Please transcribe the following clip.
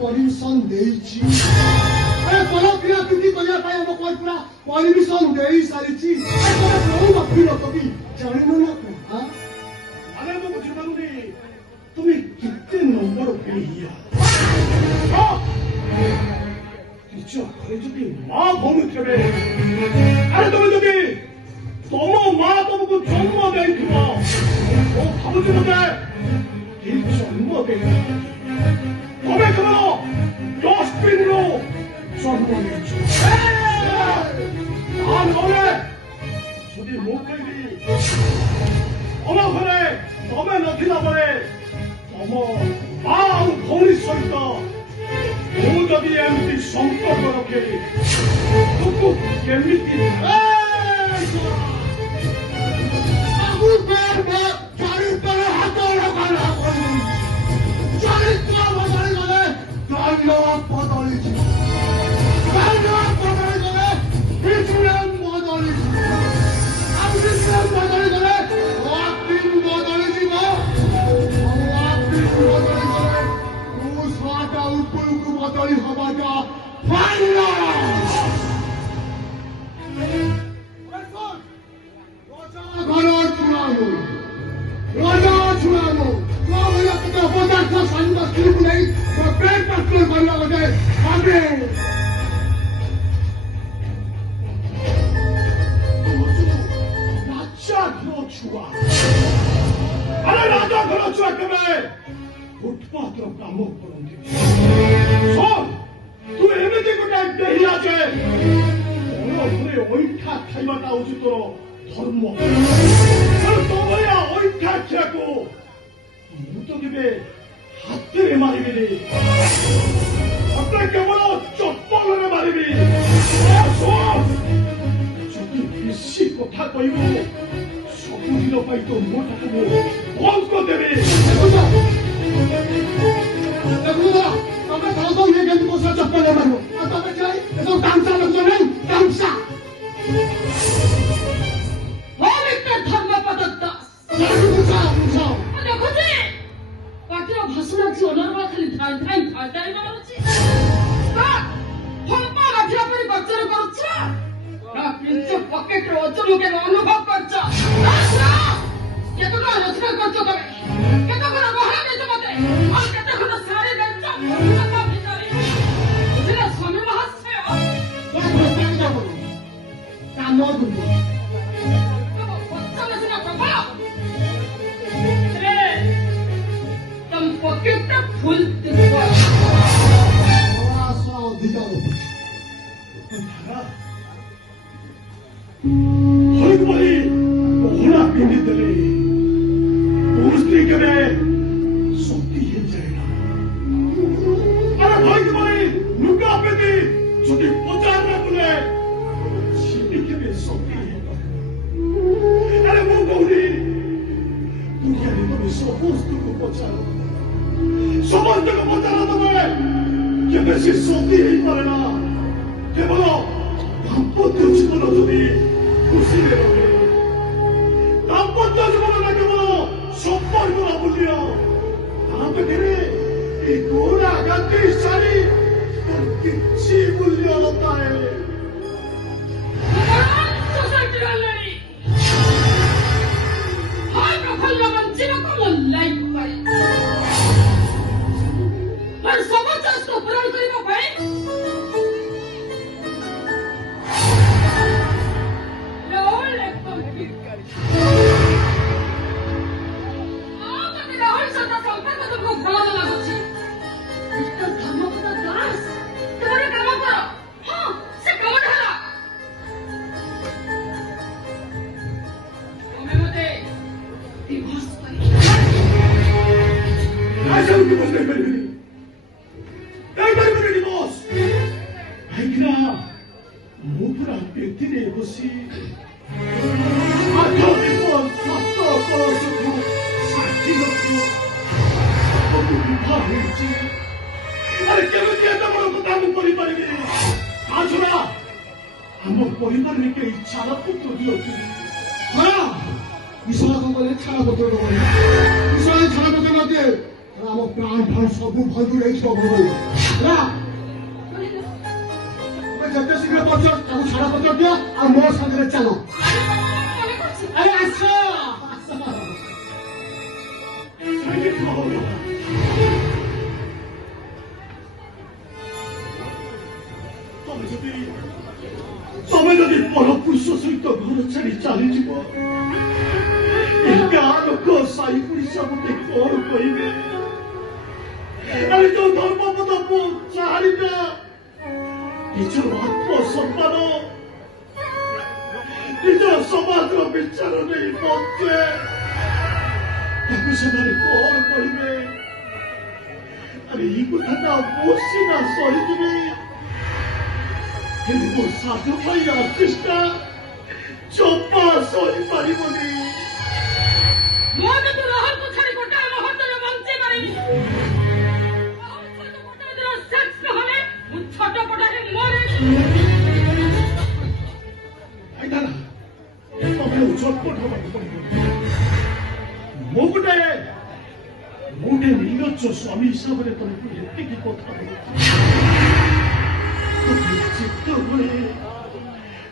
permission देइछि अरे Cola पिया पिटी करिया पाए हम कोइ पूरा परमिशन देइ सारिछि अरे कोन अफिल कभी जानिनु ना हां अरे तो बुझि पारुनी তুমি कितने नंबर पेहिया কিছু করে যদি মা ভূমি थे अरे তুমি যদি तुम माँ तुमको जन्म देइथिबो ओ भाबुछि मते कि जन्म देइ तबे केवल 10 दिन रो जन्म देइछु আর নলে যদি মু কইবি অম ঘরে তবে নথিলা পরে তম মা আর ভৌণী সহিত মু যদি এমতি সম্পর্ক রখে তুকু কেমিতি बदली हमारा राजा छुड़ानो भैया कितना पचास का संघ सिर्फ नहीं तो पेट पत्थर करना लगे आगे राजा घरो छुआ अरे राजा घरो छुआ कमे फुटपाथ काम करती शोन तू एमती गोटे देही आजे घरे ओइठा खाइबाटा हूँ तोर धर्म तो भैया ओइठा खिया को मु तो केवे हाथ में मारिबी अपने केवल चप्पल में मारिबी शोन যদি বেশি কথা কইব सबुदिन पाई तो मोटा को बंद कर देबे तमे सासो ये केंद्र को चप्पल ले मारो तमे जाई तो तामसा लोग नहीं तामसा हम एक धर्म पदत्ता देखो जे पार्टी भाषण जी ओनर खाली ठाई मारुची हम पा रखिया परी बच्चन करूछ ना पिंच पॉकेट रो वजन के अनुभव करछ केतना रचना करछ तमे केतना कर बहाना देछ मते और केतना खन सारे देछ का भितरे बुझला स्वामी महाशय या भगवान का बोलो काम न दुनिया बच्चा ना प्रभा रे तुम पॉकेट फुल दिखवा आवाज दिया हरिबली ओहला पिंडी देले उसने करे शक्ति हे जाएगा अरे हरिबली लुका पेती छुटी पचार में बोले छिटी के भी शक्ति हे अरे वो गौरी दुनिया ने तो समस्त को पचार समस्त को पचार तुम्हें के बेसी शक्ति हे पारे ना केवल दाम्पत्य जीवन যদি खुशी रहे दाम्पत्य जीवन ना केवल সম্পর্ক না বলিও তাহলে এই গোরা গান্ধী সারি কিচ্ছি মূল্য নতায় सोसाइटी वाली हाय प्रफुल्ल मंचिन को लाइक पाई पर समाज को पूर्ण करिबा पाई राहुल एकदम ठीक कर आपने राहुल सदा संपर्क तुमको भ्रम लागुची मिस्टर धर्मपद दास तुम्हारे काम करो हां से काम ढाला ऐसा उनकी बस नहीं करेगी नहीं करेगी डिवोर्स आइकरा मुपुरा व्यक्ति ने बसी आठो जीवन सत्य कलसुकु साक्षी रखु आपको विवाह होइछि अरे केमिति एत बड़ कथा मु करि परिबि आछुरा हम परिवार में के इच्छा पुत्र दियोछि हां विश्वास करे छाड़ा पत्र विश्वास छाड़ा पत्र मते हम प्राण फाण सब भंगु रही भगवान ହେଲା ଯେତେ ଶୀଘ୍ର ପଚ ତାକୁ ଛାଡ ପଚ ଦିଅ ଆଉ ମୋ ସାଙ୍ଗରେ ଚାଲ ଆରେ ଆସ ତମେ ଯଦି ପରପୁରୁଷ ସହିତ ଘର ଛାଡି ଚାଲିଯିବ ଏ ଗାଁ ଲୋକ ସାଇ ପଡ଼ିଶା ମତେ କଣ କହିବେ ଆରେ ଯୋଉ ଧର୍ମପଦ ଚାରିଟା ନିଜର ଆତ୍ମସମ୍ମାନ ନିଜର ସମାଜର ବିଚାର ନେଇ ବଞ୍ଚେ ତାକୁ ସେମାନେ କଣ କହିବେ ଆରେ ଏଇ କଥାଟା ମୁଁ ସିନା ସହିଯିବି କିନ୍ତୁ ମୋ ସାଧ ଭାଇ ଆର୍ଟିଷ୍ଟଟା ଚପା ସହିପାରିବନି ମୁଁ କିନ୍ତୁ ରାହୁଲକୁ ଛାଡ଼ି ଗୋଟାଏ ମୁହୂର୍ତ୍ତରେ ବଞ୍ଚି ପାରିନି ସେକ୍ସ ନହେଲେ ମୁଁ ଛଟପଟ ହେଇ ମରେ ତମେ ଛଟପଟ ହବାକୁ ପଡିବ ମୁଁ ଗୋଟେ ନିର୍ଲଜ୍ଜ ସ୍ୱାମୀ ହିସାବରେ ତମକୁ ଏତିକି କଥା ଯେତେବେଳେ